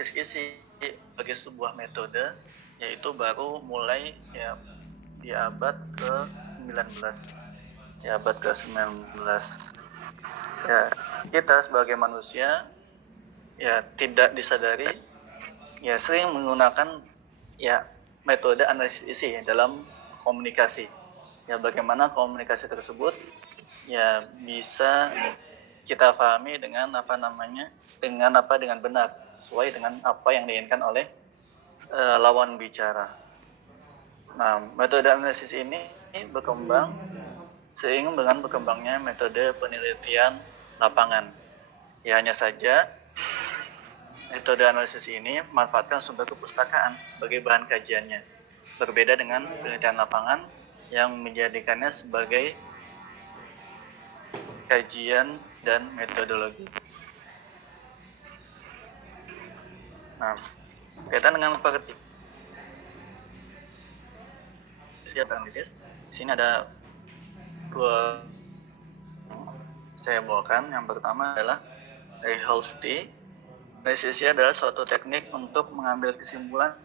analisis isi sebagai sebuah metode yaitu baru mulai ya di abad ke-19. Ya, abad ke-19. Ya, kita sebagai manusia ya tidak disadari ya sering menggunakan ya metode analisis isi ya, dalam komunikasi. Ya, bagaimana komunikasi tersebut ya bisa kita pahami dengan dengan benar sesuai dengan apa yang diinginkan oleh lawan bicara. Nah, metode analisis ini berkembang seiring dengan berkembangnya metode penelitian lapangan. Ya, hanya saja metode analisis ini memanfaatkan sumber kepustakaan sebagai bahan kajiannya. Berbeda dengan penelitian lapangan yang menjadikannya sebagai kajian dan metodologi. Nah, kaitan dengan pengertian analisis, di sini ada dua saya bawakan. Yang pertama adalah dari Holsti. Analisis adalah suatu teknik untuk mengambil kesimpulan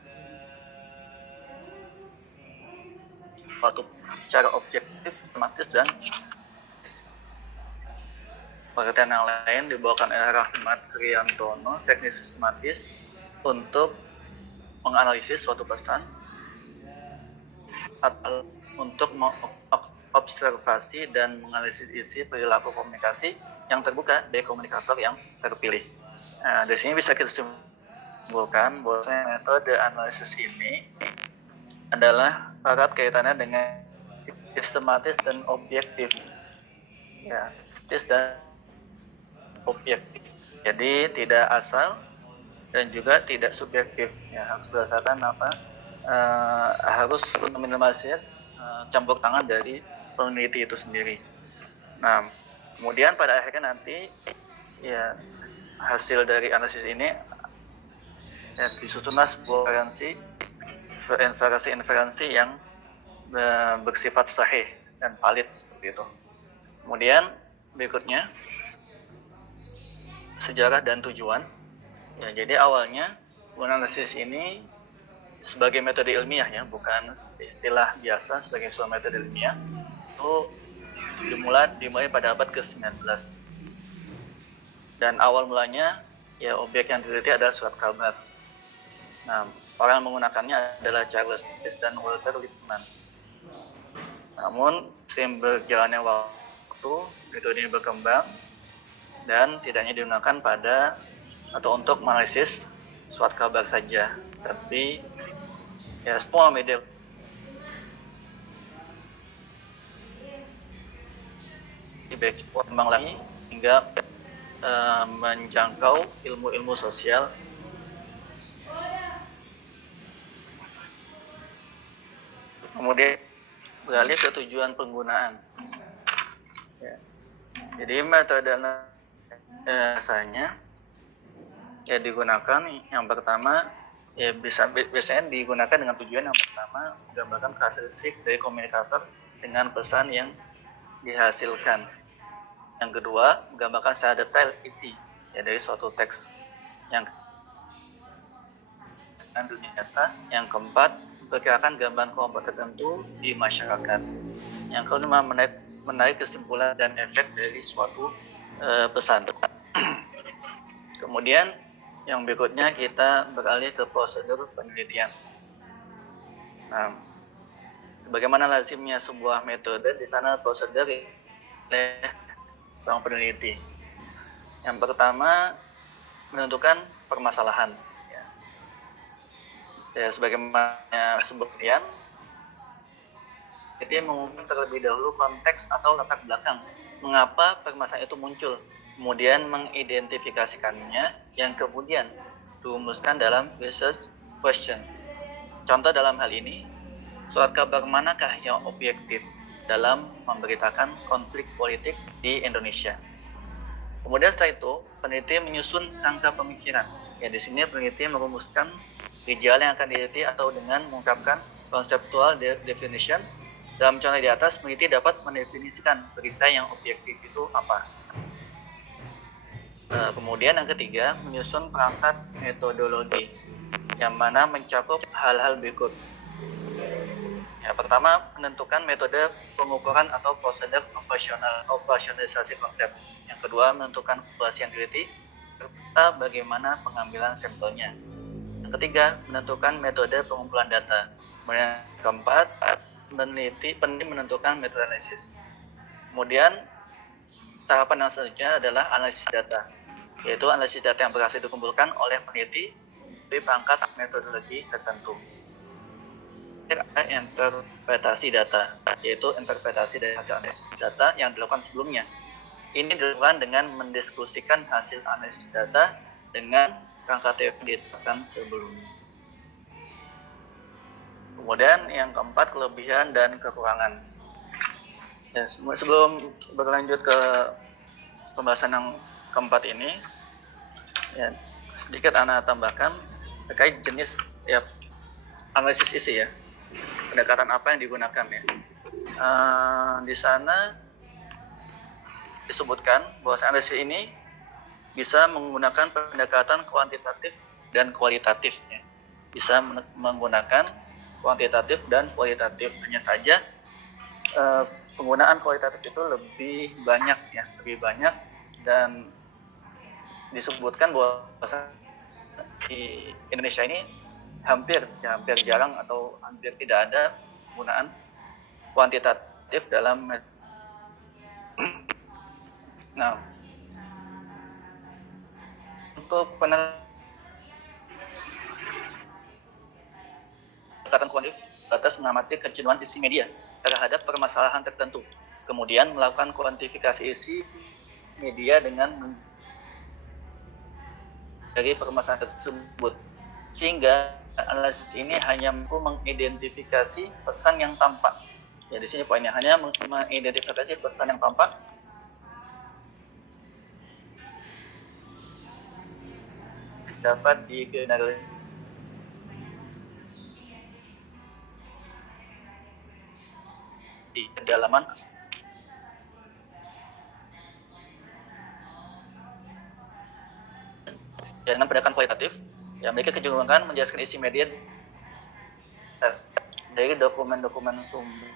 suatu secara objektif, sistematis, dan pengertian yang lain dibawakan oleh Rahmat Kriantono. Teknik sistematis untuk menganalisis suatu pesan atau untuk mengobservasi dan menganalisis isi perilaku komunikasi yang terbuka dari komunikator yang terpilih. Nah, di sini bisa kita simpulkan bahwa metode analisis ini adalah erat kaitannya dengan sistematis dan objektif. Ya, sistematis dan objektif. Jadi tidak asal dan juga tidak subjektif. Ya, harus berdasarkan harus meminimalisir campur tangan dari peneliti itu sendiri. Nah, kemudian pada akhirnya nanti ya hasil dari analisis ini ya, disusunlah sebuah inferensi yang bersifat sahih dan valid seperti itu. Kemudian berikutnya sejarah dan tujuan. Ya, jadi awalnya analisis ini sebagai metode ilmiah ya, bukan istilah biasa sebagai sebuah metode ilmiah. Itu dimulai pada abad ke-19. Dan awal mulanya ya objek yang diteliti adalah surat kabar. Nah, orang yang menggunakannya adalah Charles Peirce dan Walter Lippmann. Namun, seiring berjalannya waktu, metode ini berkembang dan tidak hanya digunakan pada atau untuk menganalisis surat kabar saja, tapi ya semua media berkembang lagi hingga menjangkau ilmu-ilmu sosial. Kemudian beralih ke tujuan penggunaan. Ya. Jadi metode biasanya ya digunakan yang pertama ya biasanya digunakan dengan tujuan yang pertama menggambarkan karakteristik dari komunikator dengan pesan yang dihasilkan. Yang kedua, menggambarkan secara detail isi ya dari suatu teks. Yang dunia nyata. Yang keempat, perkirakan gambaran kelompok tertentu di masyarakat. Yang kelima, menarik kesimpulan dan efek dari suatu pesan. Kemudian yang berikutnya kita beralih ke prosedur penelitian. Nah, sebagaimana lazimnya sebuah metode, di sana prosedur oleh seorang peneliti. Yang pertama, menentukan permasalahan. Ya, sebagaimana sebutkan, jadi mengumumkan terlebih dahulu konteks atau latar belakang mengapa permasalahan itu muncul, kemudian mengidentifikasikannya, yang kemudian dirumuskan dalam research question. Contoh dalam hal ini, surat kabar manakah yang objektif dalam memberitakan konflik politik di Indonesia. Kemudian setelah itu, peneliti menyusun rangka pemikiran. Ya, di sini peneliti merumuskan gejala yang akan diteliti atau dengan mengungkapkan conceptual definition. Dalam contoh di atas, peneliti dapat mendefinisikan berita yang objektif itu apa. Kemudian yang ketiga, menyusun perangkat metodologi yang mana mencakup hal-hal berikut. Yang pertama, menentukan metode pengukuran atau prosedur operasionalisasi konsep. Yang kedua, menentukan populasi yang teliti serta bagaimana pengambilan sampelnya. Yang ketiga, menentukan metode pengumpulan data. Kemudian yang keempat, peneliti menentukan metode analisis. Kemudian tahapan yang selanjutnya adalah analisis data, yaitu analisis data yang berhasil dikumpulkan oleh peneliti di perangkat metodologi tertentu. Interpretasi data, yaitu interpretasi dari hasil analisis data yang dilakukan sebelumnya. Ini dilakukan dengan mendiskusikan hasil analisis data dengan kerangka teori yang ditetapkan sebelumnya. Kemudian yang keempat, kelebihan dan kekurangan. Ya, sebelum berlanjut ke pembahasan yang keempat ini, ya, sedikit Ana tambahkan terkait jenis analisis isi ya, pendekatan apa yang digunakan ya. Di sana disebutkan bahwa analisis ini bisa menggunakan pendekatan kuantitatif dan kualitatif ya. Bisa menggunakan kuantitatif dan kualitatif, hanya saja penggunaan kualitatif itu lebih banyak dan disebutkan bahwa di Indonesia ini hampir jarang atau hampir tidak ada penggunaan kuantitatif dalam. Nah, untuk pendekatan kuantitatif batas mengamati kejenuhan isi media terhadap permasalahan tertentu, kemudian melakukan kuantifikasi isi media dengan dari permasalahan tersebut, sehingga analisis ini hanya mampu mengidentifikasi pesan yang tampak. Ya, di sini poinnya hanya mengidentifikasi pesan yang tampak dapat digeneralisasi di kedalaman dengan pendekatan kualitatif yang memiliki kecenderungan menjelaskan isi media dari dokumen-dokumen sumber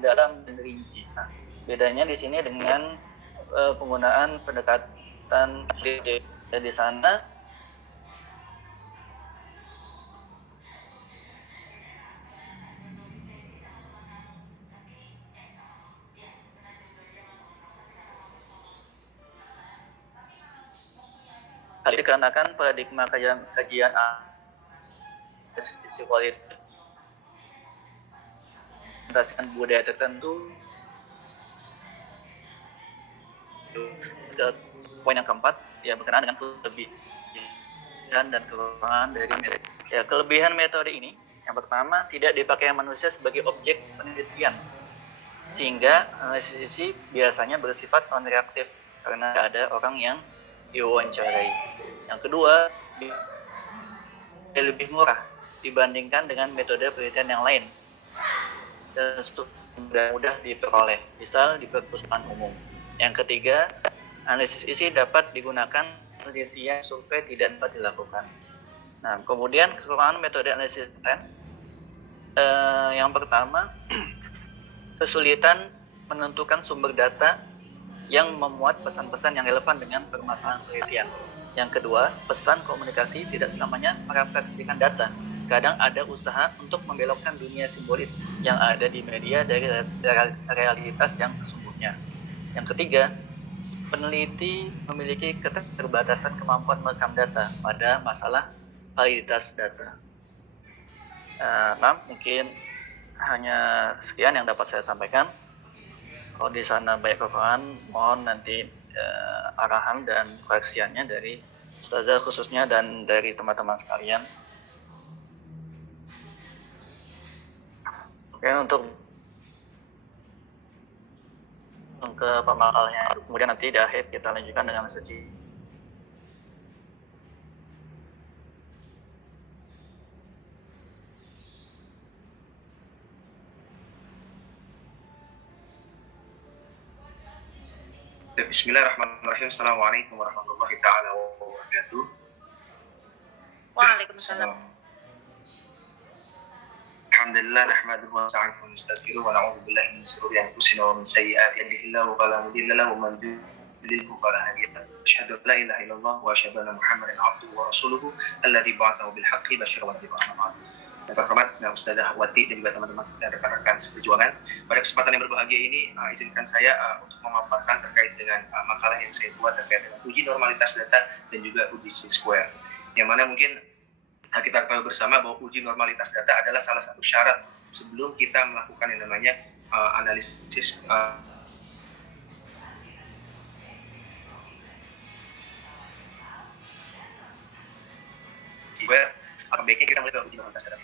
dalam dan rinci. Nah, bedanya di sini dengan penggunaan pendekatan di sana hal ini dikarenakan paradigma kajian sisi kualitatif budaya tertentu. Poin yang keempat ya berkenaan dengan kelebihan dan kekurangan dari metode. Ya, kelebihan metode ini yang pertama, tidak dipakai manusia sebagai objek penelitian, sehingga analisis isi biasanya bersifat non-reaktif karena ada orang yang diwawancarai. Yang kedua, lebih murah dibandingkan dengan metode penelitian yang lain dan mudah diperoleh, misal di perpustakaan umum. Yang ketiga, analisis isi dapat digunakan penelitian survei tidak dapat dilakukan. Nah, kemudian kekurangan metode analisis trend. Yang pertama, kesulitan menentukan sumber data yang memuat pesan-pesan yang relevan dengan permasalahan penelitian. Yang kedua, pesan komunikasi tidak selamanya merefleksikan data. Kadang ada usaha untuk membelokkan dunia simbolis yang ada di media dari realitas yang sesungguhnya. Yang ketiga, peneliti memiliki keterbatasan kemampuan merekam data pada masalah validitas data. Mungkin hanya sekian yang dapat saya sampaikan. Kalau di sana banyak kekurangan, mohon nanti arahan dan koreksiannya dari Ustazah khususnya dan dari teman-teman sekalian. Oke, untuk ke pemakalnya, kemudian nanti di akhir kita lanjutkan dengan sesi Bismillahirrahmanirrahim. Bismillahirrahmanirrahim. Assalamualaikum warahmatullahi taala wabarakatuh. Waalaikumsalam. Alhamdulillah nahmaduhu wa nasta'inuhu wa nastaghfiruh wa na'udzu billahi min shururi anfusina wa min sayyiati a'malina fala mudilla lahu wa man yudlil fala hadiya lahu. Asyhadu an la ilaha illallah wa asyhadu anna Muhammadan abduhu wa rasuluhu alladzi ba'atsahu bil haqqi basyiran wa nadhiran. Yang terhormat Ustazah Wati dan juga teman-teman dan rekan-rekan seperjuangan, pada kesempatan yang berbahagia ini izinkan saya untuk memaparkan terkait dengan makalah yang saya buat terkait dengan uji normalitas data dan juga uji C-square, yang mana mungkin kita ketahui bersama bahwa uji normalitas data adalah salah satu syarat sebelum kita melakukan yang namanya analisis C-square. Apa baiknya kita mulai uji normalitas data.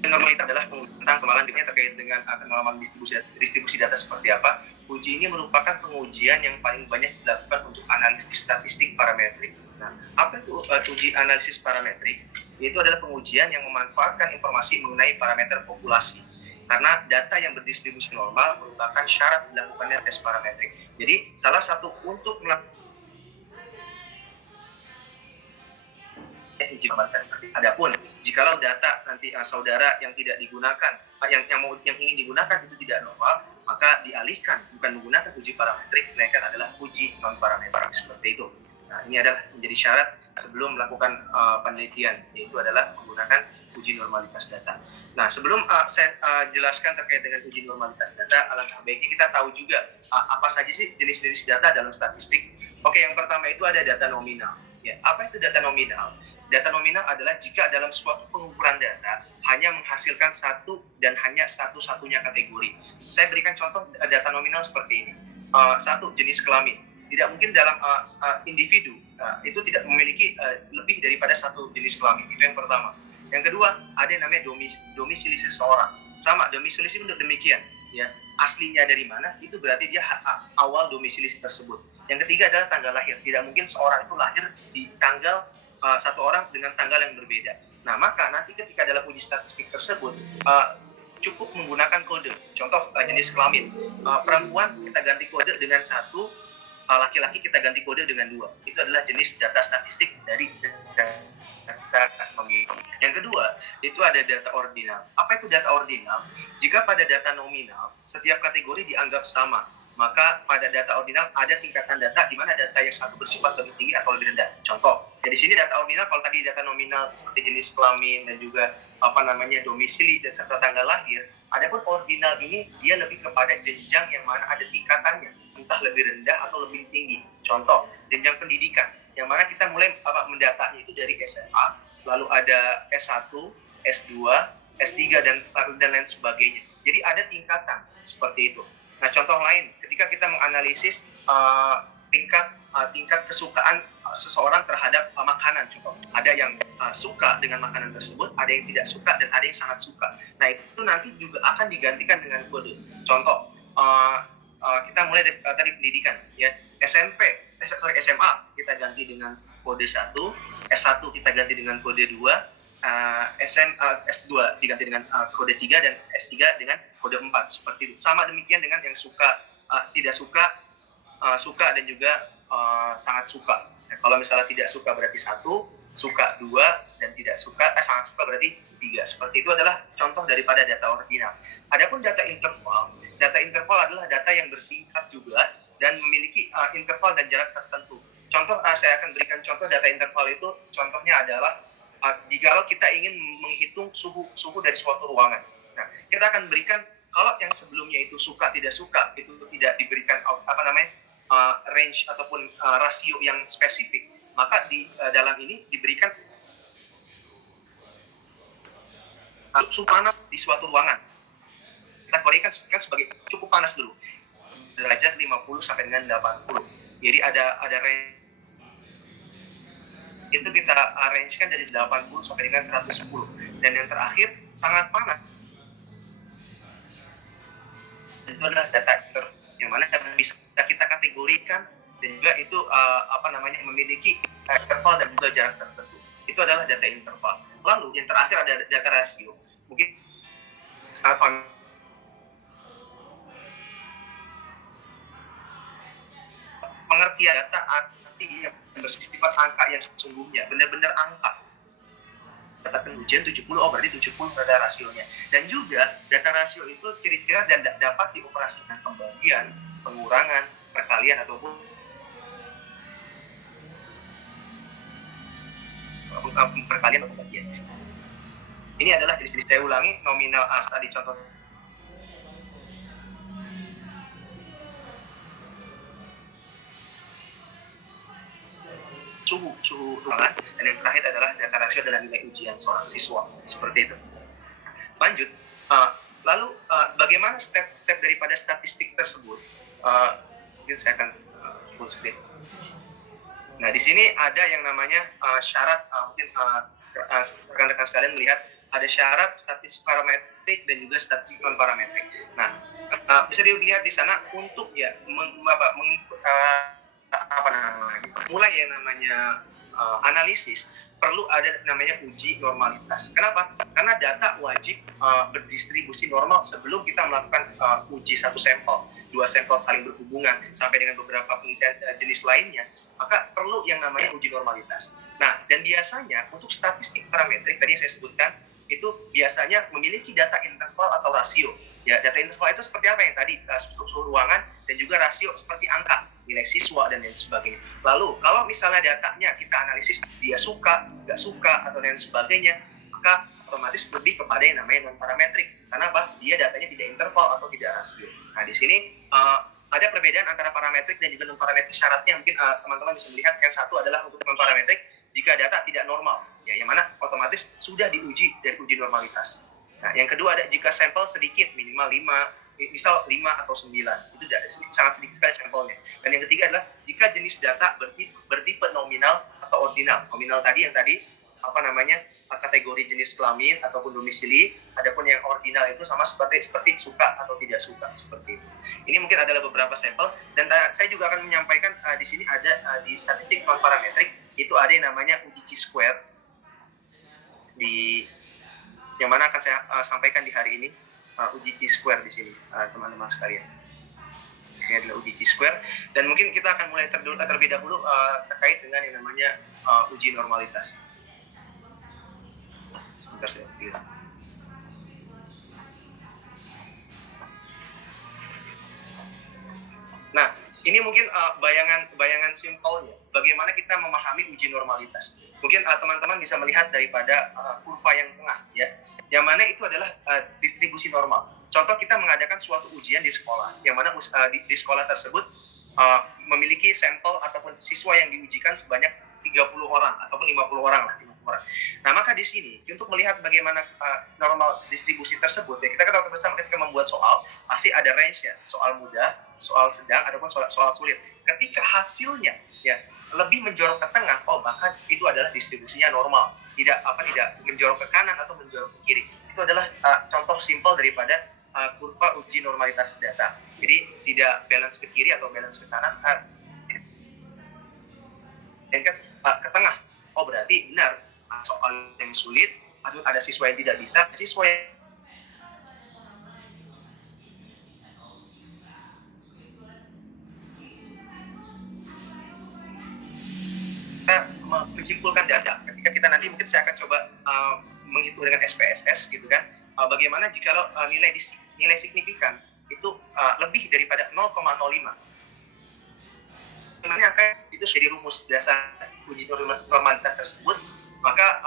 Normalitas adalah tentang pengenalan dirinya terkait dengan pengalaman distribusi data seperti apa. Uji ini merupakan pengujian yang paling banyak dilakukan untuk analisis statistik parametrik. Nah, apa itu uji analisis parametrik? Itu adalah pengujian yang memanfaatkan informasi mengenai parameter populasi. Karena data yang berdistribusi normal merupakan syarat dilakukannya tes parametrik. Jadi, salah satu untuk melakukan uji normalitas seperti adapun jikalau data nanti saudara yang tidak digunakan yang ingin digunakan itu tidak normal, maka dialihkan bukan menggunakan uji parametrik, melainkan adalah uji non parametrik seperti itu. Nah, ini adalah menjadi syarat sebelum melakukan penelitian, yaitu adalah menggunakan uji normalitas data. Nah, sebelum saya jelaskan terkait dengan uji normalitas data, alangkah baiknya kita tahu juga apa saja sih jenis-jenis data dalam statistik. Oke, yang pertama itu ada data nominal. Ya, apa itu data nominal? Data nominal adalah jika dalam suatu pengukuran data hanya menghasilkan satu dan hanya satu-satunya kategori. Saya berikan contoh data nominal seperti ini. Satu, jenis kelamin. Tidak mungkin dalam individu itu tidak memiliki lebih daripada satu jenis kelamin. Itu yang pertama. Yang kedua, ada yang namanya domisili seseorang. Sama, domisili pun demikian. Ya, aslinya dari mana? Itu berarti dia awal domisili tersebut. Yang ketiga adalah tanggal lahir. Tidak mungkin seorang itu lahir di tanggal satu orang dengan tanggal yang berbeda. Nah, maka nanti ketika dalam uji statistik tersebut cukup menggunakan kode. Contoh jenis kelamin. Perempuan kita ganti kode dengan 1, laki-laki kita ganti kode dengan 2. Itu adalah jenis data statistik dari data nominal. Yang kedua, itu ada data ordinal. Apa itu data ordinal? Jika pada data nominal, setiap kategori dianggap sama, maka pada data ordinal ada tingkatan data di mana data yang satu bersifat lebih tinggi atau lebih rendah. Contoh, di sini data ordinal, kalau tadi data nominal seperti jenis kelamin dan juga domisili dan serta tanggal lahir. Adapun ordinal ini dia lebih kepada jenjang yang mana ada tingkatannya, entah lebih rendah atau lebih tinggi. Contoh, jenjang pendidikan yang mana kita mulai mendatanya itu dari SMA, lalu ada S1, S2, S3 dan lain sebagainya. Jadi ada tingkatan seperti itu. Nah, contoh lain, ketika kita menganalisis tingkat kesukaan seseorang terhadap makanan, contoh, ada yang suka dengan makanan tersebut, ada yang tidak suka, dan ada yang sangat suka. Nah, itu nanti juga akan digantikan dengan kode. Contoh, kita mulai dari tadi pendidikan, ya, SMA kita ganti dengan kode 1, S1 kita ganti dengan kode 2, S2 diganti dengan kode 3 dan S3 dengan kode 4 seperti itu. Sama demikian dengan yang suka, tidak suka, suka dan juga sangat suka. Nah, kalau misalnya tidak suka berarti 1, suka 2 dan tidak suka sangat suka berarti 3. Seperti itu adalah contoh daripada data ordinal. Adapun data interval adalah data yang bertingkat juga dan memiliki interval dan jarak tertentu. Contoh, saya akan berikan contoh data interval itu. Contohnya adalah jikalau kita ingin menghitung suhu dari suatu ruangan. Nah, kita akan berikan, kalau yang sebelumnya itu suka tidak suka, itu tidak diberikan range ataupun rasio yang spesifik, maka di dalam ini diberikan suhu panas di suatu ruangan. Kita kategorikan sebagai cukup panas dulu, derajat 50 sampai dengan 80. Jadi ada range itu kita arrange-kan dari 80 sampai dengan 110. Dan yang terakhir, sangat panas. Itu adalah data yang mana bisa kita kategorikan dan juga itu memiliki interval dan juga jarak tertentu. Itu adalah data interval. Lalu yang terakhir ada data rasio. Mungkin sangat pengertian data arti yang bersifat angka yang sesungguhnya, benar-benar angka. Dapatkan ujian 70, oh berarti 70 ada rasionya. Dan juga data rasio itu ciri-ciri dan dapat dioperasikan pembagian, pengurangan, perkalian ataupun perkalian atau pembagian. Ini adalah jenis-jenis, saya ulangi, nominal as tadi contoh suhu ruangan, dan yang terakhir adalah data rasio adalah nilai ujian seorang siswa, seperti itu. Lanjut, lalu bagaimana step-step daripada statistik tersebut? Mungkin saya akan full screen. Nah, di sini ada yang namanya syarat, mungkin rekan-rekan sekalian melihat ada syarat statistik parametrik dan juga statistik non parametrik. Nah, bisa dilihat di sana untuk ya mengikut mulai yang namanya analisis, perlu ada namanya uji normalitas. Kenapa? Karena data wajib berdistribusi normal sebelum kita melakukan uji satu sampel, dua sampel saling berhubungan sampai dengan beberapa penelitian jenis lainnya, maka perlu yang namanya uji normalitas. Nah, dan biasanya untuk statistik parametrik tadi yang saya sebutkan itu biasanya memiliki data interval atau rasio. Ya, data interval itu seperti apa yang tadi suhu ruangan dan juga rasio seperti angka, nilai siswa dan lain sebagainya. Lalu kalau misalnya datanya kita analisis dia suka, nggak suka atau lain sebagainya, maka otomatis lebih kepada yang namanya non parametrik. Karena apa? Dia datanya tidak interval atau tidak rasio. Nah, di sini ada perbedaan antara parametrik dan juga non parametrik. Syaratnya mungkin teman-teman bisa melihat, yang satu adalah untuk non parametrik jika data tidak normal, ya, yang mana otomatis sudah diuji dari uji normalitas. Nah, yang kedua ada jika sampel sedikit, minimal 5, misal 5 atau 9, itu sangat sedikit sekali sampelnya. Dan yang ketiga adalah jika jenis data bertipe nominal atau ordinal. Nominal tadi yang tadi kategori jenis kelamin ataupun domisili, adapun yang ordinal itu sama seperti suka atau tidak suka, seperti itu. Ini mungkin adalah beberapa sampel, dan saya juga akan menyampaikan di sini ada di statistik non parametrik itu ada yang namanya uji Chi-square, yang mana akan saya sampaikan di hari ini, uji Chi-square di sini, teman-teman sekalian. Ini adalah uji Chi-square, dan mungkin kita akan mulai terlebih dahulu terkait dengan yang namanya uji normalitas. Sebentar saya bilang. Nah, ini mungkin bayangan simpelnya bagaimana kita memahami uji normalitas. Mungkin teman-teman bisa melihat daripada kurva yang tengah, ya, yang mana itu adalah distribusi normal. Contoh kita mengadakan suatu ujian di sekolah, yang mana di sekolah tersebut memiliki sampel ataupun siswa yang diujikan sebanyak 30 orang ataupun 50 orang lah, 50 orang. Nah, maka di sini untuk melihat bagaimana normal distribusi tersebut, ya, kita ketahui bersama ketika membuat soal pasti ada range-nya, soal mudah, soal sedang ataupun soal sulit. Ketika hasilnya ya lebih menjorok ke tengah, oh bahkan itu adalah distribusinya normal, tidak menjorok ke kanan atau menjorok ke kiri. Itu adalah contoh simpel daripada kurva uji normalitas data. Jadi tidak balance ke kiri atau balance ke kanan, dan ke tengah. Oh berarti benar soal yang sulit, ada siswa yang tidak bisa, siswa yang menyimpulkan data. Ketika kita nanti mungkin saya akan coba menghitung dengan SPSS gitu kan, bagaimana jika nilai signifikan itu lebih daripada 0,05. Sebenarnya itu jadi rumus dasar uji normalitas tersebut, maka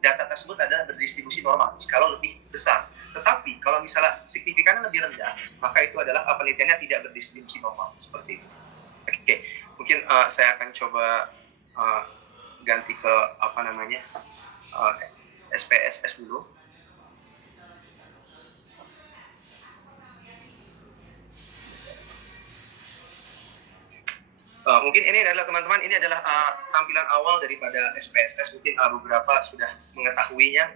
data tersebut adalah berdistribusi normal jikalau lebih besar. Tetapi kalau misalnya signifikannya lebih rendah, maka itu adalah penelitiannya tidak berdistribusi normal, seperti itu. Oke, mungkin saya akan coba ganti ke SPSS dulu. Mungkin ini adalah teman-teman, ini adalah tampilan awal daripada SPSS. Mungkin beberapa sudah mengetahuinya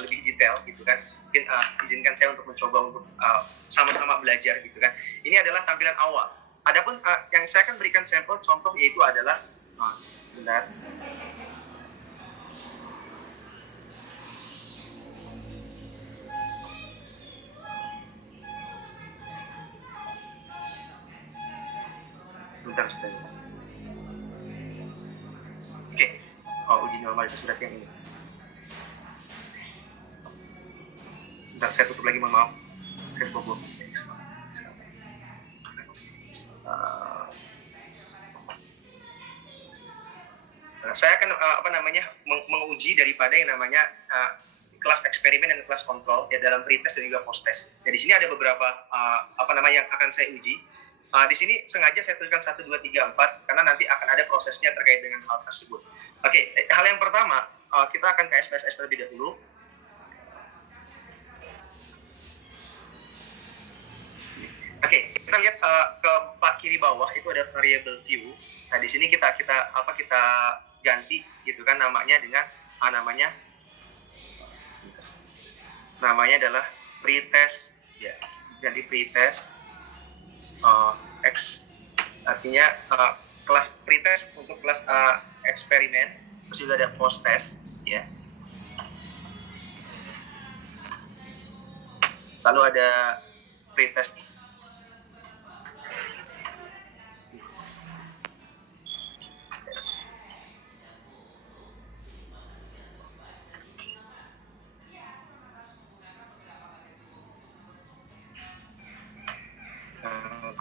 lebih detail gitu kan. Mungkin izinkan saya untuk mencoba untuk sama-sama belajar gitu kan. Ini adalah tampilan awal. Adapun yang saya akan berikan sampel contoh yaitu adalah sebentar. Sebentar. normalitas berarti yang ini. Bentar, saya tutup lagi, mohon maaf. Saya bobo. Saya akan menguji daripada yang namanya kelas eksperimen dan kelas kontrol ya dalam pretest dan juga post-test. Ya, di sini ada beberapa yang akan saya uji. Di sini sengaja saya tuliskan 1, 2, 3, 4 karena nanti akan ada prosesnya terkait dengan hal tersebut. Oke, hal yang pertama kita akan ke SPSS terlebih dahulu. Oke, kita lihat ke kiri bawah itu ada variable view. Nah, di sini kita ganti gitu kan namanya dengan namanya adalah pretest ya. Ganti pretest artinya kelas pretest untuk kelas eksperimen, terus juga ada post test ya. Lalu ada pretest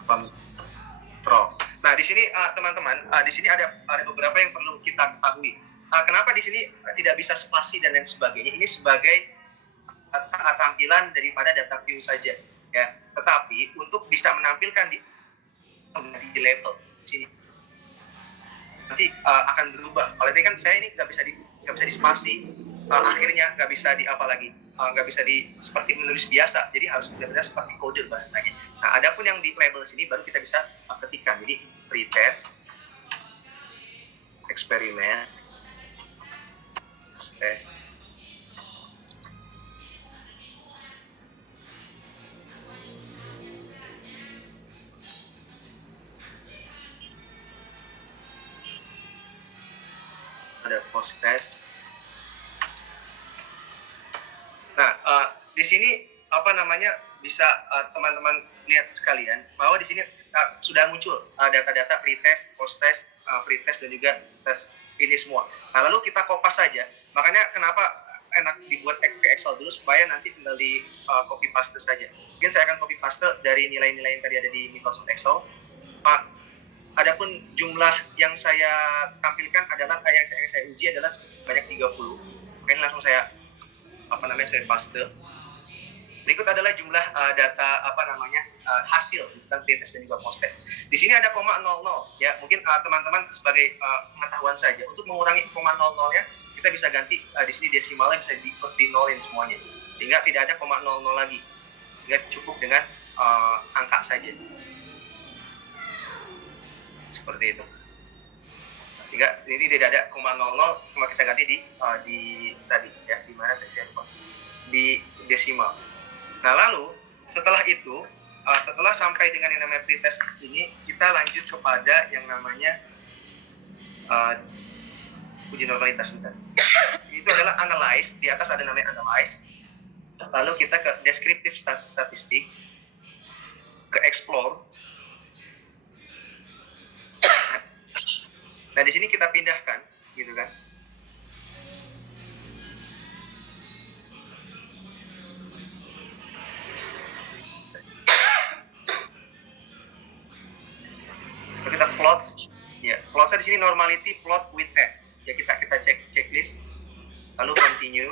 kontrol. Nah, di sini teman-teman, di sini ada beberapa yang perlu kita ketahui. Kenapa di sini tidak bisa spasi dan lain sebagainya? Ini sebagai tampilan daripada data view saja, ya. Tetapi untuk bisa menampilkan di label sini nanti akan berubah. Kalau tadi kan saya ini nggak bisa di spasi, akhirnya nggak bisa di apa lagi, nggak bisa di seperti menulis biasa. Jadi harus benar-benar seperti kode bahasanya. Nah, adapun yang di label sini baru kita bisa ketikkan. Jadi pretest, eksperimen, test. Ada post test. Nah, di sini bisa teman-teman lihat sekalian bahwa di sini sudah muncul data-data pretest, post test, pretest dan juga tes ini semua. Nah, lalu kita kopas saja. Makanya kenapa enak dibuat ke Excel dulu supaya nanti tinggal di copy paste saja. Mungkin saya akan copy paste dari nilai-nilai yang tadi ada di Microsoft Excel. Adapun jumlah yang saya tampilkan adalah yang saya uji adalah sebanyak 30. Mungkin langsung saya saya paste. Berikut adalah jumlah data hasil tentang pretest dan juga post test. Di sini ada 0,00 ya. Mungkin teman-teman sebagai pengetahuan saja untuk mengurangi 0,00-nya kita bisa ganti di sini desimalnya bisa di nolin semuanya. Sehingga tidak ada 0,00 lagi. Sehingga cukup dengan angka saja. Seperti itu. Sehingga ini tidak ada 0,00, cuma kita ganti di tadi ya, di mana tadi saya lupa, di desimal. Nah, lalu setelah itu setelah sampai dengan yang namanya pretest ini, kita lanjut kepada yang namanya uji normalitas. Itu adalah analyze. Di atas ada namanya analyze. Lalu kita ke descriptive statistik, ke explore. Nah, di sini kita pindahkan, gitu kan? Kita plots, ya. Plotsnya di sini normality plot with test. Ya, kita checklist, lalu continue,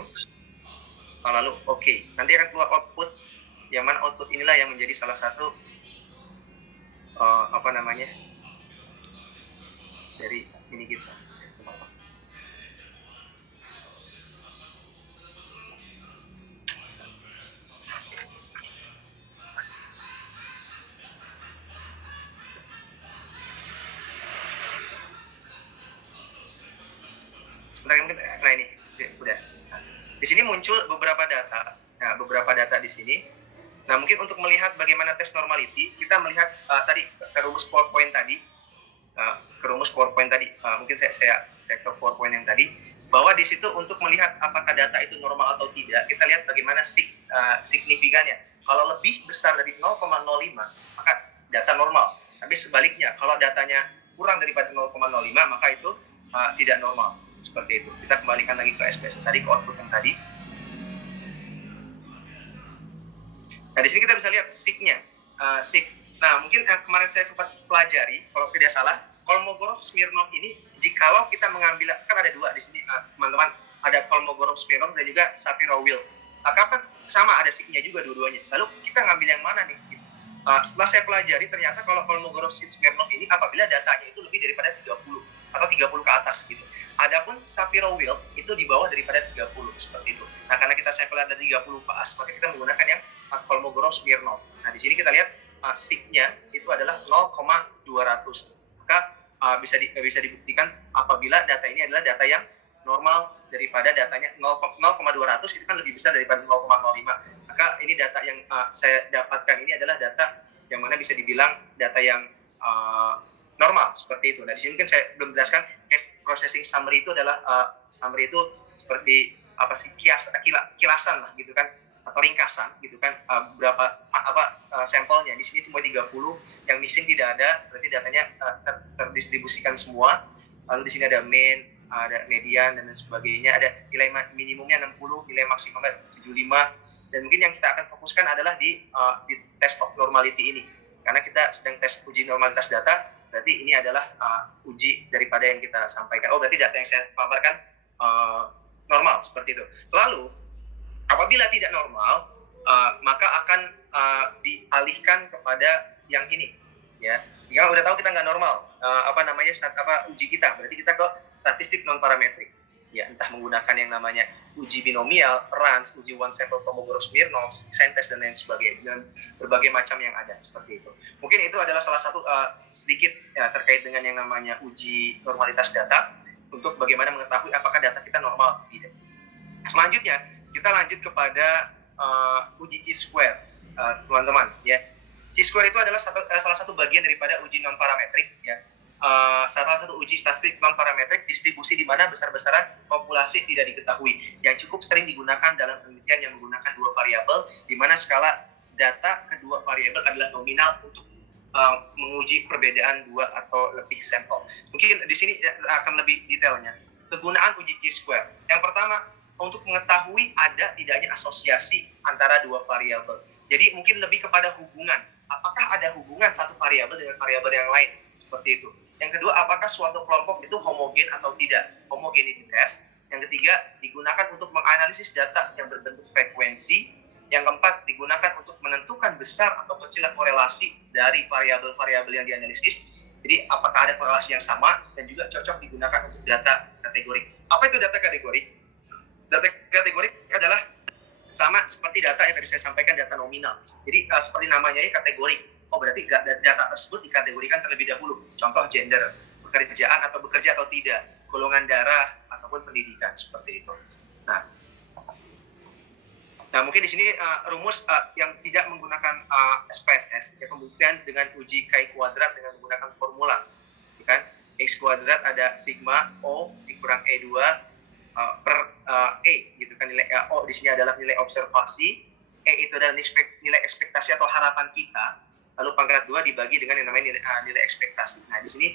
lalu oke. Nanti akan keluar output. Yang mana output inilah yang menjadi salah satu dari ini kita. Nah, ini udah. Di sini muncul beberapa data. Nah, beberapa data di sini. Nah, mungkin untuk melihat bagaimana tes normality, kita melihat tadi ke rumus PowerPoint tadi. Mungkin saya ke PowerPoint yang tadi, bahwa di situ untuk melihat apakah data itu normal atau tidak, kita lihat bagaimana signifikannya. Kalau lebih besar dari 0,05, maka data normal. Tapi sebaliknya, kalau datanya kurang daripada 0,05, maka itu tidak normal. seperti itu. Kita kembalikan lagi ke SPS tadi, ke output yang tadi. Nah, di sini kita bisa lihat sig-nya. Sig. Nah, mungkin kemarin saya sempat pelajari, kalau tidak salah, Kolmogorov-Smirnov ini, jikalau kita mengambil, kan ada dua di sini, teman-teman, ada Kolmogorov-Smirnov dan juga Shapiro-Wilk. Kan sama, ada sig-nya juga dua-duanya. Lalu kita ngambil yang mana nih? Setelah saya pelajari, ternyata kalau Kolmogorov-Smirnov ini, apabila datanya itu lebih daripada 30 atau 30 ke atas gitu. Adapun Shapiro-Wilk itu di bawah daripada 30 seperti itu. Nah, karena kita sampel ada 30 pas, maka kita menggunakan yang Kolmogorov-Smirnov. Nah, di sini kita lihat sig-nya itu adalah 0,200. Maka bisa dibuktikan apabila data ini adalah data yang normal daripada datanya 0,200 itu kan lebih besar daripada 0,05. Maka ini data yang saya dapatkan ini adalah data yang mana bisa dibilang data yang normal seperti itu. Nah, di sini kan saya belum jelaskan case processing summary itu adalah summary itu seperti apa sih, kilasan lah gitu kan, atau ringkasan gitu kan, berapa sampelnya. Di sini cuma 30, yang missing tidak ada, berarti datanya terdistribusikan semua. Lalu di sini ada mean, ada median dan sebagainya, ada nilai minimumnya 60, nilai maksimumnya 75, dan mungkin yang kita akan fokuskan adalah di test of normality ini, karena kita sedang tes uji normalitas data. Berarti ini adalah uji daripada yang kita sampaikan. Oh, berarti data yang saya paparkan normal seperti itu. Lalu apabila tidak normal, maka akan dialihkan kepada yang ini, ya. Jika udah tahu kita nggak normal, uji kita, berarti kita ke statistik non parametrik, ya, entah menggunakan yang namanya uji binomial, RANS, uji one sample Kolmogorov-Smirnov, sign test dan lain sebagainya, dan berbagai macam yang ada seperti itu. Mungkin itu adalah salah satu sedikit ya, terkait dengan yang namanya uji normalitas data untuk bagaimana mengetahui apakah data kita normal atau tidak. Selanjutnya kita lanjut kepada uji Chi-square, teman-teman, ya. Chi-square itu adalah salah satu bagian daripada uji non parametrik, ya. Salah satu uji statistik non parametrik distribusi di mana besar-besaran populasi tidak diketahui, yang cukup sering digunakan dalam penelitian yang menggunakan dua variabel, di mana skala data kedua variabel adalah nominal untuk menguji perbedaan dua atau lebih sampel. Mungkin di sini akan lebih detailnya. Kegunaan uji Chi-square. Yang pertama, untuk mengetahui ada tidaknya asosiasi antara dua variabel. Jadi mungkin lebih kepada hubungan. Apakah ada hubungan satu variabel dengan variabel yang lain? Seperti itu. Yang kedua, apakah suatu kelompok itu homogen atau tidak? Homogeneity test. Yang ketiga, digunakan untuk menganalisis data yang berbentuk frekuensi. Yang keempat, digunakan untuk menentukan besar atau kecil korelasi dari variabel-variabel yang dianalisis. Jadi, apakah ada korelasi yang sama dan juga cocok digunakan untuk data kategori. Apa itu data kategori? Data kategori adalah sama seperti data yang tadi saya sampaikan, data nominal. Jadi seperti namanya ini kategori. Oh, berarti data tersebut dikategorikan terlebih dahulu. Contoh gender, pekerjaan atau bekerja atau tidak, golongan darah ataupun pendidikan, seperti itu. Nah mungkin di sini rumus yang tidak menggunakan SPSS, ya, pembuktian dengan uji Chi kuadrat dengan menggunakan formula, ya kan? X kuadrat ada sigma O dikurang E2 per E, gitu kan. Nilai O di sini adalah nilai observasi, E itu adalah nilai ekspektasi atau harapan kita, lalu pangkat 2 dibagi dengan yang namanya nilai ekspektasi. Nah di sini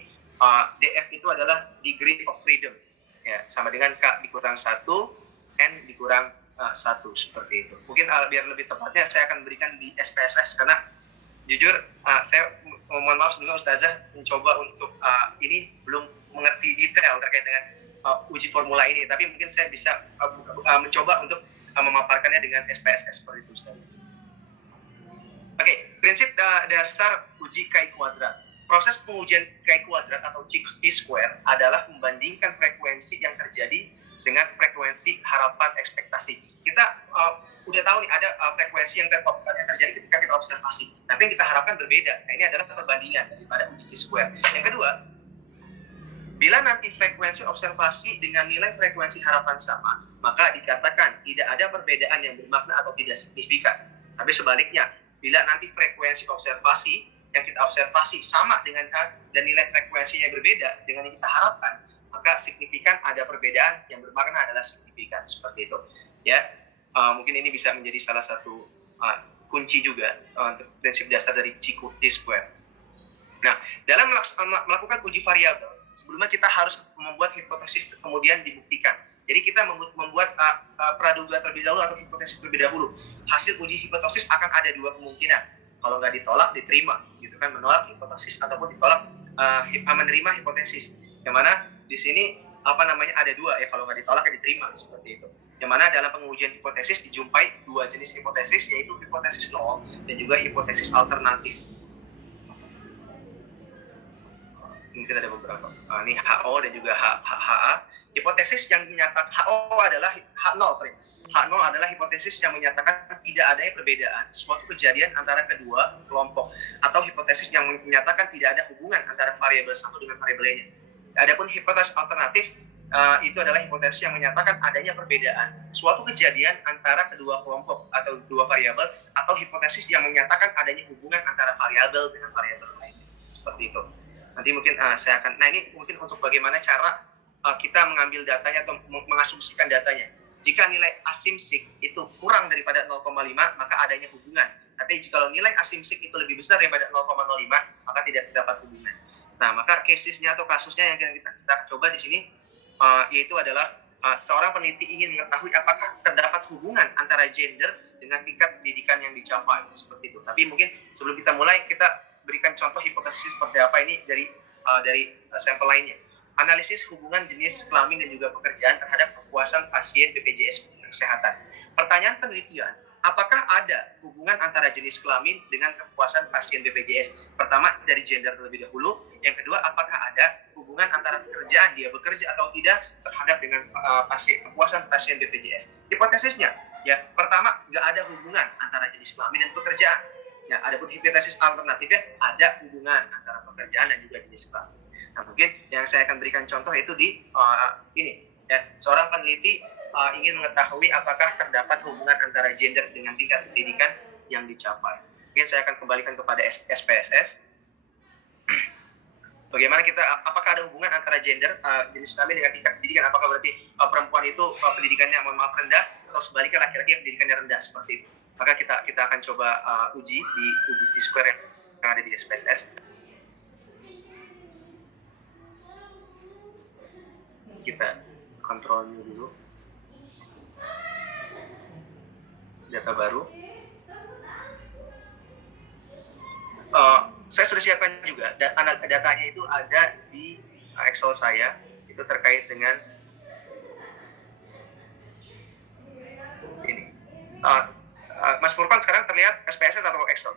DF itu adalah degree of freedom, ya, sama dengan K dikurang 1, N dikurang 1, seperti itu. Mungkin biar lebih tepatnya saya akan berikan di SPSS, karena jujur saya mohon maaf sebelumnya Ustazah mencoba untuk ini belum mengerti detail terkait dengan uji formula ini, tapi mungkin saya bisa mencoba untuk memaparkannya dengan SPSS seperti itu, Ustaz. Oke, prinsip dasar uji Chi kuadrat. Proses pengujian Chi kuadrat atau Chi-square adalah membandingkan frekuensi yang terjadi dengan frekuensi harapan ekspektasi. Kita udah tahu nih ada frekuensi yang terjadi ketika kita observasi, tapi yang kita harapkan berbeda. Nah, ini adalah perbandingan daripada uji Chi-square. Yang kedua, bila nanti frekuensi observasi dengan nilai frekuensi harapan sama, maka dikatakan tidak ada perbedaan yang bermakna atau tidak signifikan. Tapi sebaliknya, bila nanti frekuensi observasi yang kita observasi sama dengan dan nilai frekuensinya berbeda dengan yang kita harapkan, maka signifikan ada perbedaan yang bermakna adalah signifikan, seperti itu. Ya, mungkin ini bisa menjadi salah satu kunci juga untuk prinsip dasar dari Chi-square. Nah, dalam melakukan uji variabel, sebelumnya kita harus membuat hipotesis kemudian dibuktikan. Jadi kita membuat praduga terlebih dahulu atau hipotesis terlebih dahulu. Hasil uji hipotesis akan ada dua kemungkinan. Kalau nggak ditolak, diterima, gitu kan, menolak hipotesis ataupun ditolak menerima hipotesis. Yang mana di sini ada dua ya, kalau nggak ditolak ya diterima, seperti itu. Yang mana dalam pengujian hipotesis dijumpai dua jenis hipotesis, yaitu hipotesis nol dan juga hipotesis alternatif. Mungkin ada beberapa. Ini HO dan juga HA. Hipotesis yang menyatakan HO adalah H0 adalah hipotesis yang menyatakan tidak adanya perbedaan suatu kejadian antara kedua kelompok, atau hipotesis yang menyatakan tidak ada hubungan antara variabel satu dengan variabel lainnya. Adapun hipotesis alternatif itu adalah hipotesis yang menyatakan adanya perbedaan suatu kejadian antara kedua kelompok atau dua variabel, atau hipotesis yang menyatakan adanya hubungan antara variabel dengan variabel lainnya. Seperti itu. Nanti mungkin saya akan, ini mungkin untuk bagaimana cara kita mengambil datanya atau mengasumsikan datanya. Jika nilai asimsik itu kurang daripada 0,5, maka adanya hubungan. Tapi jika nilai asimsik itu lebih besar daripada 0,05, maka tidak terdapat hubungan. Nah, maka casesnya atau kasusnya yang kita coba di sini yaitu adalah seorang peneliti ingin mengetahui apakah terdapat hubungan antara gender dengan tingkat pendidikan yang dicapai, seperti itu. Tapi mungkin sebelum kita mulai, kita berikan contoh hipotesis seperti apa ini dari sampel lainnya. Analisis hubungan jenis kelamin dan juga pekerjaan terhadap kepuasan pasien BPJS Kesehatan. Pertanyaan penelitian, apakah ada hubungan antara jenis kelamin dengan kepuasan pasien BPJS? Pertama, dari gender terlebih dahulu. Yang kedua, apakah ada hubungan antara pekerjaan, dia bekerja atau tidak, terhadap dengan kepuasan pasien BPJS? Hipotesisnya, ya, pertama, nggak ada hubungan antara jenis kelamin dan pekerjaan. Nah, adapun hipotesis alternatifnya ada hubungan antara pekerjaan dan juga jenis kelamin. Nah, mungkin yang saya akan berikan contoh itu di ini, ya, seorang peneliti ingin mengetahui apakah terdapat hubungan antara gender dengan tingkat pendidikan yang dicapai. Mungkin saya akan kembalikan kepada SPSS. Bagaimana apakah ada hubungan antara gender, jenis kelamin dengan tingkat pendidikan? Apakah berarti perempuan itu pendidikannya rendah, atau sebaliknya laki-laki yang pendidikannya rendah, seperti itu? Maka kita akan coba uji di UGC Square yang ada di SPSS. Kita kontrol dulu data baru. Saya sudah siapkan juga datanya, itu ada di Excel saya, itu terkait dengan ini. Mas Purpan sekarang terlihat SPSS atau Excel?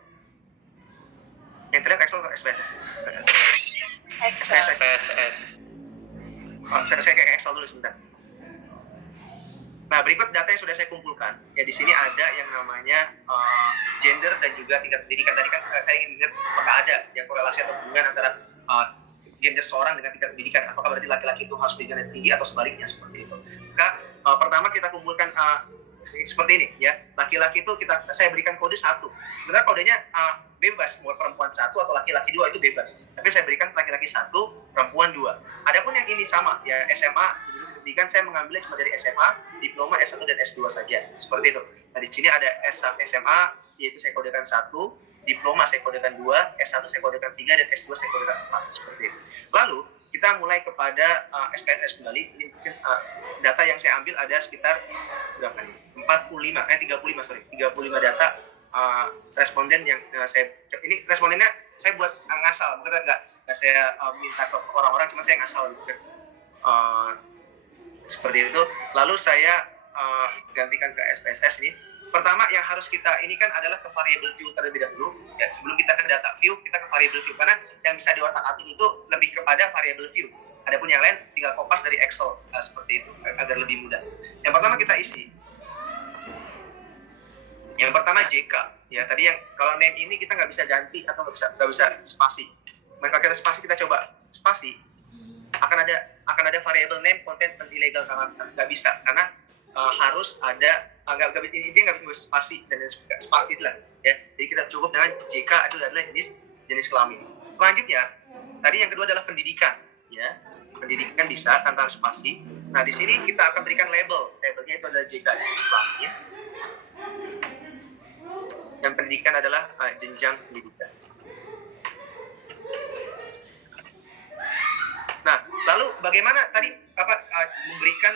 Yang terlihat Excel atau SPSS? SPSS. Saya ke Excel dulu sebentar. Nah, berikut data yang sudah saya kumpulkan. Ya, di sini ada yang namanya gender dan juga tingkat pendidikan. Tadi kan saya ingin lihat apakah ada yang korelasi atau hubungan antara gender seorang dengan tingkat pendidikan. Apakah berarti laki-laki itu harus pendidikan tinggi atau sebaliknya, seperti itu. Maka pertama kita kumpulkan seperti ini, ya. Laki-laki itu saya berikan kode 1. Sebenarnya kodenya bebas, mau perempuan 1 atau laki-laki 2 itu bebas. Tapi saya berikan laki-laki 1, perempuan 2. Adapun yang ini sama, ya, SMA, pendidikan saya mengambilnya cuma dari SMA, diploma S1 dan S2 saja. Seperti itu. Nah, di sini ada SMA, yaitu saya kodekan 1, diploma saya kodekan 2, S1 saya kodekan 3, dan S2 saya kodekan 4. Seperti itu. Lalu, kita mulai kepada SPSS kembali. Ini mungkin data yang saya ambil ada sekitar berapa nih? 35 data responden yang ini respondennya saya buat ngasal, bukan nggak saya minta ke orang-orang, cuma saya ngasal gitu kan. Seperti itu. Lalu saya gantikan ke SPSS ini. Pertama yang harus kita ini kan adalah ke variable view terlebih dahulu. Ya, sebelum kita ke data view, kita ke variable view, karena yang bisa diotak-atik itu lebih kepada variable view. Adapun yang lain tinggal kopas dari Excel, seperti itu agar lebih mudah. Yang pertama kita isi. Yang pertama JK, ya, tadi yang kalau name ini kita nggak bisa ganti atau nggak bisa spasi. Maka kita spasi, kita coba spasi, akan ada variable name content illegal character, nggak bisa, karena harus ada nggak bisa spasi dan spasi itulah, ya. Jadi kita cukup dengan JK, itu adalah jenis kelamin. Selanjutnya, tadi yang kedua adalah pendidikan, ya. Pendidikan bisa tanpa spasi. Nah, di sini kita akan berikan labelnya itu adalah JK, jenis kelaminnya. Dan pendidikan adalah jenjang pendidikan. Nah, bagaimana tadi memberikan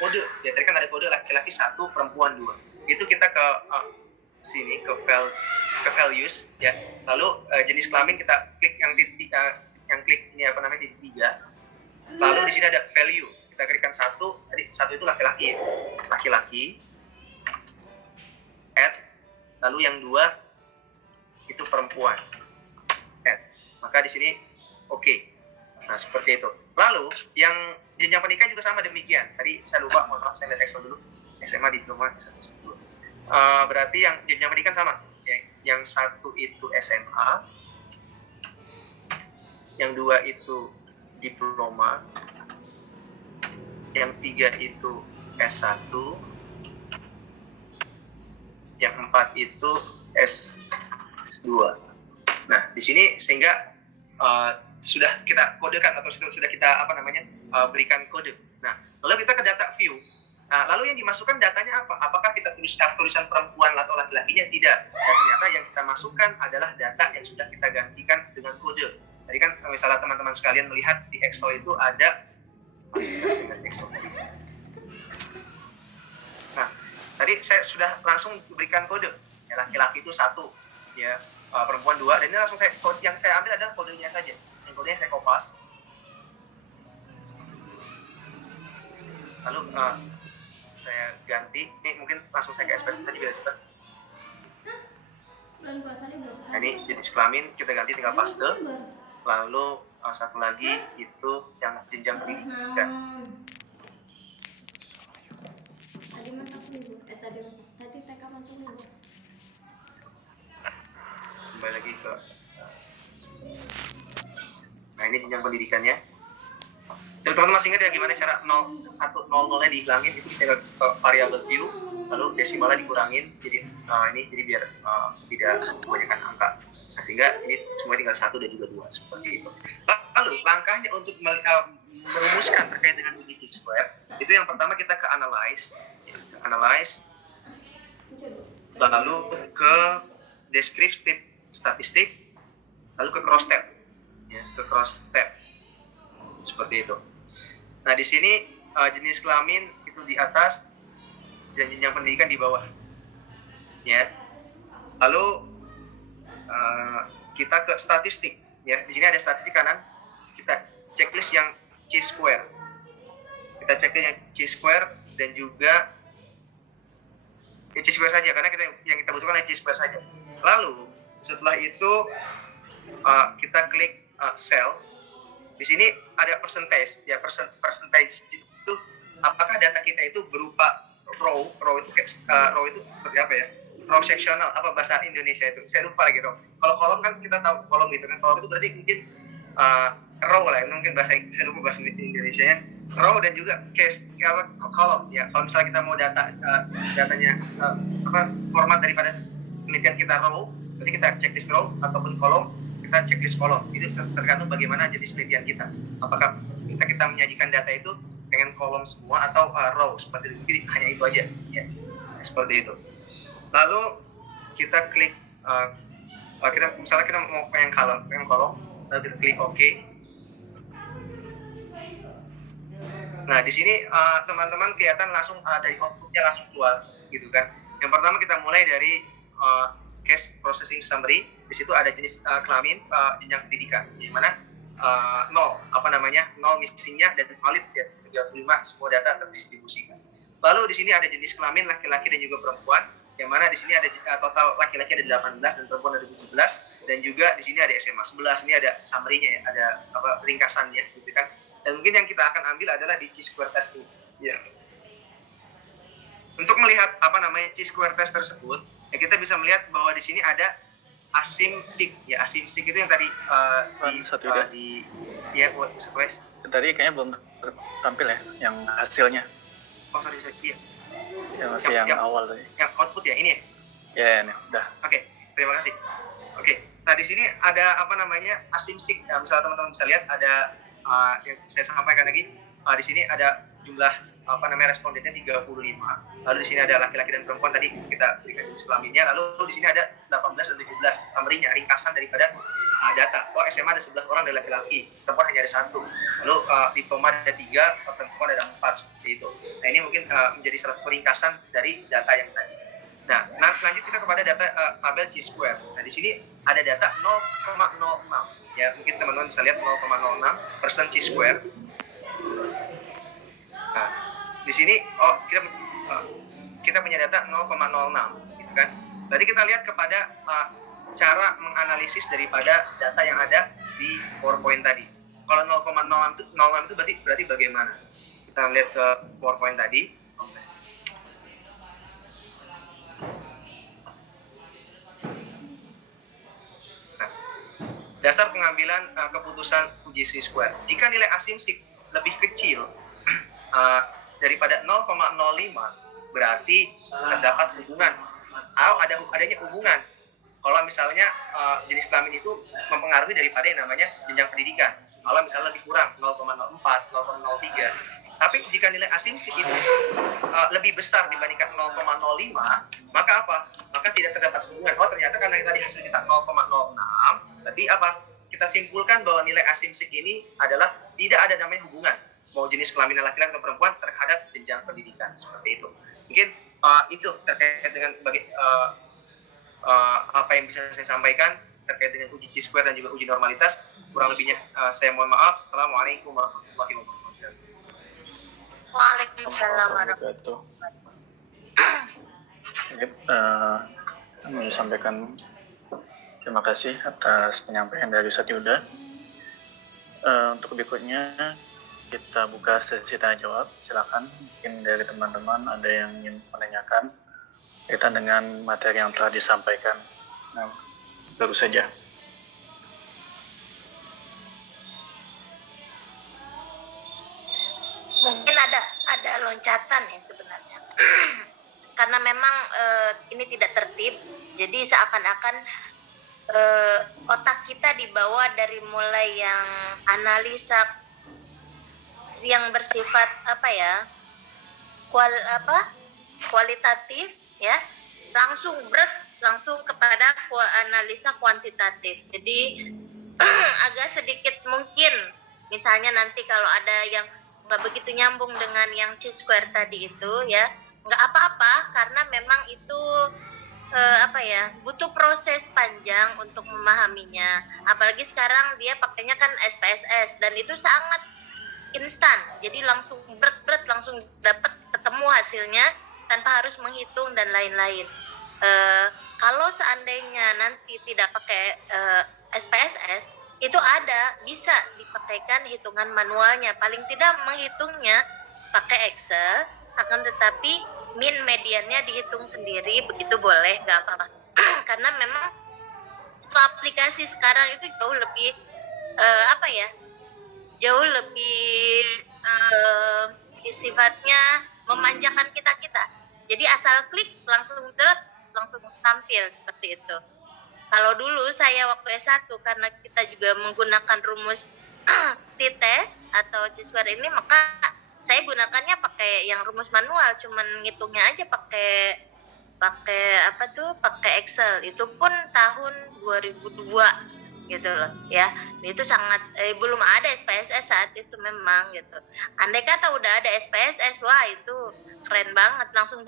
kode ya, tadi kan ada kode laki-laki 1, perempuan 2. Itu kita ke sini ke values ya, lalu jenis kelamin kita klik yang titik yang klik ini titik 3, lalu di sini ada value, kita klikkan 1, tadi 1 itu laki-laki ya, laki-laki, add, lalu yang 2 itu perempuan, add, maka di sini oke. Nah seperti itu. Lalu yang jenjang pendidikan juga sama demikian. Tadi saya lupa, mohon maaf, saya lihat Excel dulu. SMA diploma S1. Berarti yang jenjang pendidikan sama. Yang 1 itu SMA, yang 2 itu diploma, yang 3 itu S1, yang 4 itu S2. Nah di sini sehingga sudah kita kodekan atau sudah kita berikan kode. Nah, lalu kita ke data view. Nah, lalu yang dimasukkan datanya apa? Apakah kita tulisan perempuan atau laki-lakinya? Tidak. Dan ternyata yang kita masukkan adalah data yang sudah kita gantikan dengan kode. Tadi kan misalnya teman-teman sekalian melihat di Excel itu ada Nah, tadi saya sudah langsung berikan kode. Ya, laki-laki itu 1, ya, perempuan 2, dan ini langsung yang saya ambil adalah kodenya saja. Yang kodenya saya kopas. Lalu saya ganti. Ini mungkin langsung saya ke SPS tadi biar cepat. Nah, ini jenis kelamin kita ganti tinggal paste. Lalu satu lagi itu yang jenjang pendidikan. Tadi masak dulu. Tadi TK masuk dulu. Kembali lagi ke nah ini jenjang pendidikannya. Dan teman-teman masih ingat ya gimana cara 0,100 nya dihilangin, itu kita ke variable view, lalu desimalnya dikurangin, jadi jadi biar tidak kebanyakan angka. Nah, sehingga ini semua tinggal 1 dan juga 2 seperti itu. Lalu langkahnya untuk merumuskan terkait dengan unity square, itu yang pertama kita ke analyze, lalu ke descriptive statistik, lalu ke cross tab, ya, seperti itu. Nah di sini jenis kelamin itu di atas dan jenjang pendidikan di bawah, ya. Lalu kita ke statistik, ya. Di sini ada statistik kanan, kita checklist yang chi-square, dan juga ya, chi-square saja karena yang kita butuhkan adalah chi-square saja. Lalu setelah itu kita klik cell. Di sini ada percentage, ya, percentage itu apakah data kita itu berupa row itu seperti apa ya? Row sectional, apa bahasa Indonesia itu? Saya lupa lagi row. Kalau kolom kan kita tahu kolom gitu kan. Kolom itu berarti mungkin row lah, mungkin saya lupa bahasa Indonesia-nya. Row dan juga kolom, ya. Kalau misalnya kita mau datanya format daripada penelitian kita row, berarti kita checklist row ataupun kolom, kita checklist kolom. Itu tergantung bagaimana jenis penelitian kita. Apakah kita menyajikan data itu dengan kolom semua atau row seperti itu. Jadi hanya itu aja, ya. Seperti itu. Lalu kita klik misalnya kita mau pengen kolom, lalu kita klik OK. Nah, di sini teman-teman kelihatan langsung dari outputnya langsung keluar, gitu kan. Yang pertama kita mulai dari case processing summary. Di situ ada jenis kelamin, jenjang pendidikan, di mana 0 missingnya dan valid ya 35 semua data terdistribusikan. Lalu di sini ada jenis kelamin laki-laki dan juga perempuan, yang mana di sini ada total laki-laki ada 18 dan perempuan ada 17, dan juga di sini ada SMA 11. Ini ada summary-nya ya, ada ringkasannya, gitu kan. Dan mungkin yang kita akan ambil adalah di chi-square test ini. Ya. Untuk melihat chi-square test tersebut, ya kita bisa melihat bahwa di sini ada asim-sig, ya. Asim-sig itu yang tadi buat sequence. Tadi kayaknya belum tampil ya, yang hasilnya. Oh sorry, iya. Yang awal tadi. Yang output ya, ini ya? Ya, ini udah. Oke, terima kasih. Oke, nah di sini ada asim-sig. Misalnya teman-teman bisa lihat ada yang saya sampaikan lagi. Di sini ada jumlah respondennya 35. Lalu di sini ada laki-laki dan perempuan, tadi kita berikan jenis kelaminnya. Lalu di sini ada 18 dan 17. Summary-nya, ringkasan daripada data. SMA ada 11 orang dari laki-laki, perempuan hanya ada 1. Lalu diploma ada 3, perempuan ada 4, seperti itu. Nah, ini mungkin menjadi salah satu ringkasan dari data yang tadi. Nah, lanjut kita kepada data tabel Chi-square. Nah, di sini ada data 0,06. Ya, mungkin teman-teman bisa lihat 0,06% Chi-square. Nah, di sini kita punya data 0,06, gitu kan. Tadi kita lihat kepada cara menganalisis daripada data yang ada di PowerPoint tadi. Kalau 0,06 itu berarti bagaimana? Kita lihat ke PowerPoint tadi. Nah, dasar pengambilan keputusan uji Chi-square. Jika nilai asumsi lebih kecil daripada 0,05, berarti terdapat hubungan atau adanya hubungan. Kalau misalnya jenis kelamin itu mempengaruhi daripada yang namanya jenjang pendidikan. Kalau misalnya lebih kurang 0,04, 0,03. Tapi jika nilai asumsi itu lebih besar dibandingkan 0,05, maka apa? Maka tidak terdapat hubungan. Oh, ternyata karena tadi hasil kita 0,06, berarti apa? Kita simpulkan bahwa nilai asumsi ini adalah tidak ada namanya hubungan, mau jenis kelamin laki-laki atau perempuan, terhadap jenjang pendidikan, seperti itu. Mungkin itu terkait dengan apa yang bisa saya sampaikan terkait dengan uji Chi-square dan juga uji normalitas. Kurang lebihnya saya mohon maaf. Assalamualaikum warahmatullahi wabarakatuh. Waalaikumsalam wabarakatuh. Kami sampaikan terima kasih atas penyampaian dari Ustaz Yuda. Untuk berikutnya kita buka sesi tanya jawab. Silakan, mungkin dari teman-teman ada yang ingin menanyakan kaitan dengan materi yang telah disampaikan. Nah, baru saja. Mungkin ada loncatan ya sebenarnya. Karena memang ini tidak tertib, jadi seakan-akan otak kita dibawa dari mulai yang analisa yang bersifat kualitatif ya, langsung kepada analisa kuantitatif. Jadi agak sedikit mungkin misalnya nanti kalau ada yang nggak begitu nyambung dengan yang Chi-square tadi itu ya, nggak apa-apa, karena memang itu butuh proses panjang untuk memahaminya. Apalagi sekarang dia pakainya kan SPSS dan itu sangat instan, jadi langsung langsung dapat ketemu hasilnya tanpa harus menghitung dan lain-lain. Kalau seandainya nanti tidak pakai SPSS, itu bisa dipakaikan hitungan manualnya, paling tidak menghitungnya pakai Excel, akan tetapi min mediannya dihitung sendiri, begitu boleh, nggak apa-apa. Karena memang aplikasi sekarang itu jauh lebih jauh lebih sifatnya memanjakan kita. Jadi asal klik langsung tampil seperti itu. Kalau dulu saya waktu S1, karena kita juga menggunakan rumus t-test atau Chi-square ini, maka saya gunakannya pakai yang rumus manual, cuman ngitungnya aja pakai Excel. Itu pun tahun 2002 gitu loh ya. Itu sangat belum ada SPSS saat itu memang gitu. Andai kata udah ada SPSS, wah itu keren banget, langsung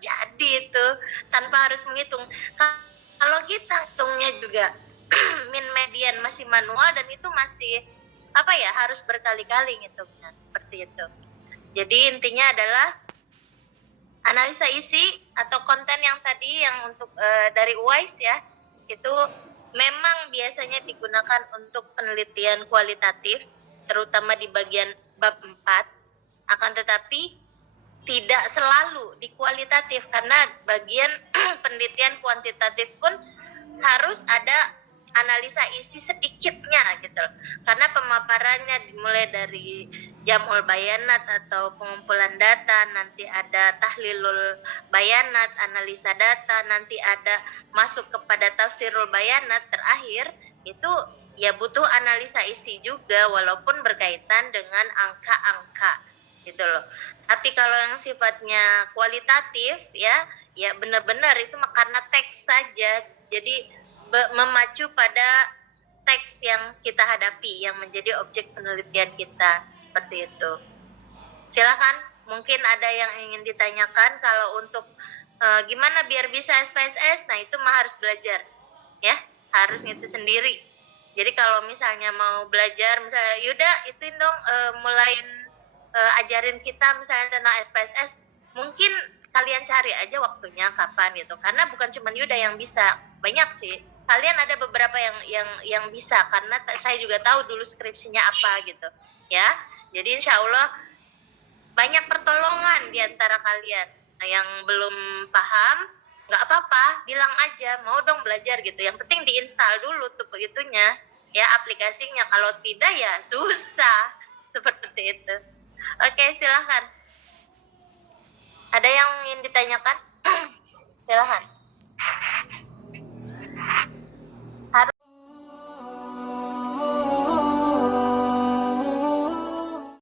jadi itu tanpa harus menghitung. Kalau kita hitungnya juga min median masih manual, dan itu masih harus berkali-kali ngitungnya seperti itu. Jadi intinya adalah analisa isi atau konten yang tadi yang untuk dari UAIS ya, itu memang biasanya digunakan untuk penelitian kualitatif, terutama di bagian bab 4. Akan tetapi tidak selalu di kualitatif, karena bagian penelitian kuantitatif pun harus ada analisa isi sedikitnya gitu. Karena pemaparannya dimulai dari jamul bayanat atau pengumpulan data, nanti ada tahlilul bayanat, analisa data, nanti ada masuk kepada tafsirul bayanat, terakhir itu ya butuh analisa isi juga, walaupun berkaitan dengan angka-angka gitu loh. Tapi kalau yang sifatnya kualitatif ya benar-benar itu karena teks saja, jadi memacu pada teks yang kita hadapi yang menjadi objek penelitian kita, seperti itu. Silakan, mungkin ada yang ingin ditanyakan. Kalau untuk gimana biar bisa SPSS, nah itu mah harus belajar ya, harus itu sendiri. Jadi kalau misalnya mau belajar, misalnya Yuda itu dong mulain ajarin kita misalnya tentang SPSS, mungkin kalian cari aja waktunya kapan gitu, karena bukan cuma Yuda yang bisa, banyak sih. Kalian ada beberapa yang bisa, karena saya juga tahu dulu skripsinya apa gitu ya. Jadi insya Allah banyak pertolongan di antara kalian. Nah, yang belum paham nggak apa-apa, bilang aja mau dong belajar gitu. Yang penting diinstal dulu tuh begitunya ya aplikasinya. Kalau tidak ya susah seperti itu. Oke, silahkan. Ada yang ingin ditanyakan? Silahkan.